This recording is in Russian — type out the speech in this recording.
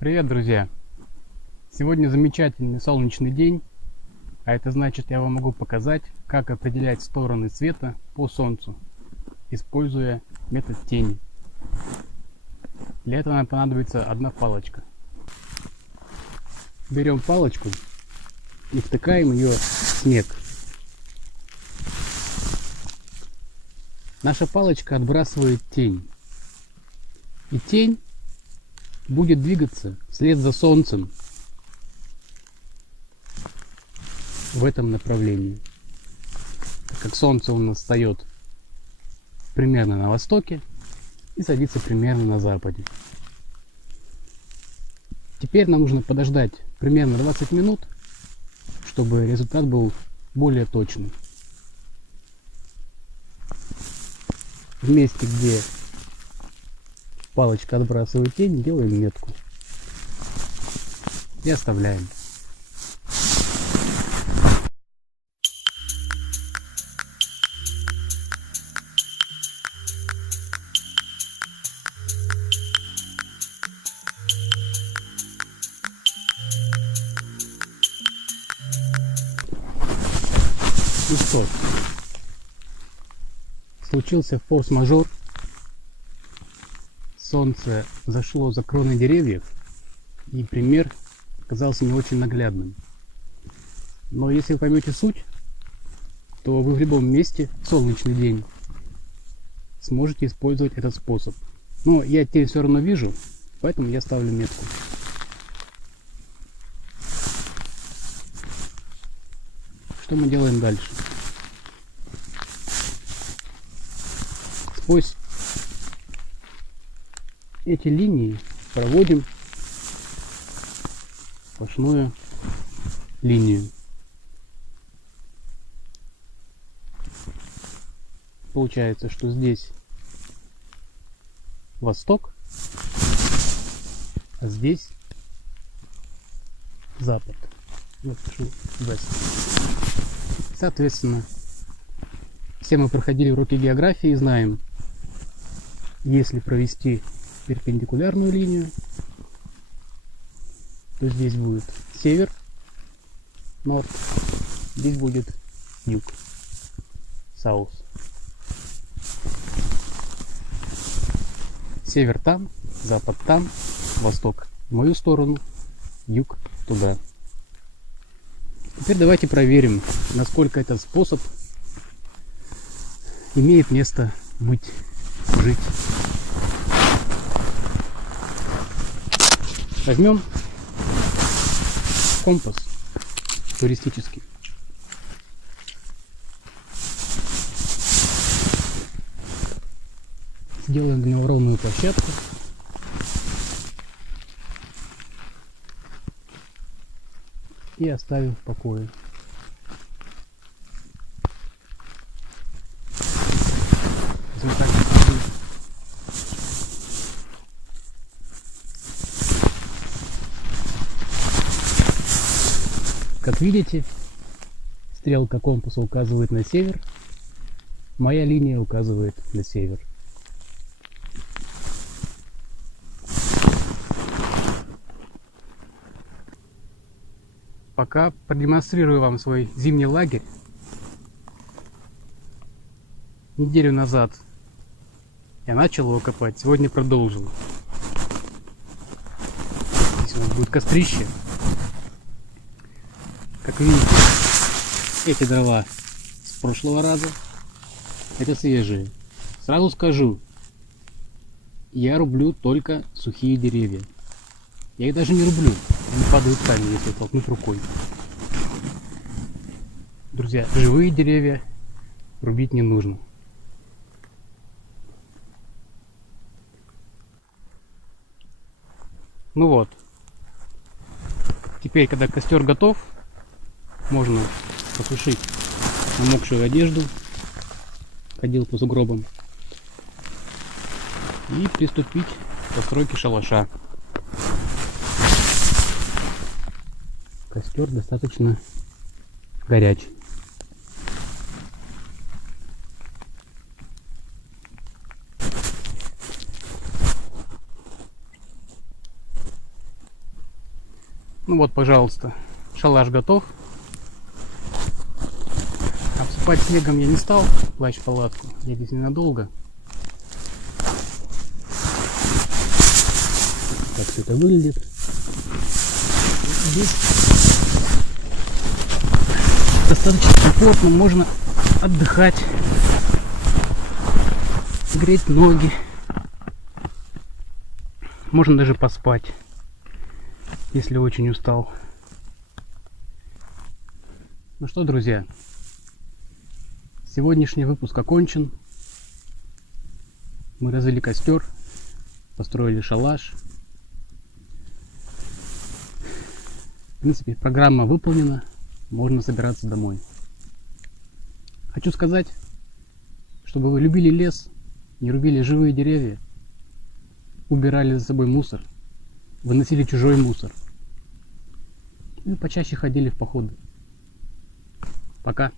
Привет, друзья! Сегодня замечательный солнечный день, а это значит, я вам могу показать, как определять стороны света по солнцу, используя метод тени. Для этого нам понадобится одна палочка. Берем палочку и втыкаем ее в снег. Наша палочка отбрасывает тень, и тень будет двигаться вслед за солнцем в этом направлении. Так как солнце у нас встает примерно на востоке и садится примерно на западе. Теперь нам нужно подождать примерно 20 минут, чтобы результат был более точный. В месте, где палочка отбрасывает тень, делаем метку и оставляем. И что? Случился форс-мажор. Солнце зашло за кроны деревьев, и пример оказался не очень наглядным. Но если вы поймете суть, то вы в любом месте в солнечный день сможете использовать этот способ. Но я тень все равно вижу, поэтому я ставлю метку. Что мы делаем дальше? Сквозь эти линии проводим сплошную линию. Получается, что здесь восток, а здесь запад. Вот, соответственно, все мы проходили уроки географии и знаем, если провести перпендикулярную линию, то здесь будет север, норд, здесь будет юг, саус. Север там, запад там, восток в мою сторону, юг туда. Теперь давайте проверим, насколько этот способ имеет место быть, жить. Возьмем компас туристический. Сделаем для него ровную площадку. И оставим в покое. Как видите, стрелка компаса указывает на север, моя линия указывает на север. Пока продемонстрирую вам свой зимний лагерь. Неделю назад я начал его копать, сегодня продолжил. Здесь у нас будет кострище. Как видите, эти дрова с прошлого раза, это свежие. Сразу скажу, я рублю только сухие деревья. Я их даже не рублю, они падают сами, если толкнуть рукой. Друзья, живые деревья рубить не нужно. Ну вот, теперь, когда костер готов, можно посушить намокшую одежду, ходил по сугробам, и приступить к постройке шалаша. Костер достаточно горячий. Ну вот, пожалуйста, шалаш готов. Обсыпать снегом я не стал плащ-палатку, я здесь ненадолго. Как все это выглядит. Здесь достаточно комфортно, можно отдыхать, греть ноги, можно даже поспать, если очень устал. Ну что, друзья, сегодняшний выпуск окончен. Мы развели костер, построили шалаш. В принципе, программа выполнена, можно собираться домой. Хочу сказать, чтобы вы любили лес, не рубили живые деревья, убирали за собой мусор, выносили чужой мусор и почаще ходили в походы. Пока.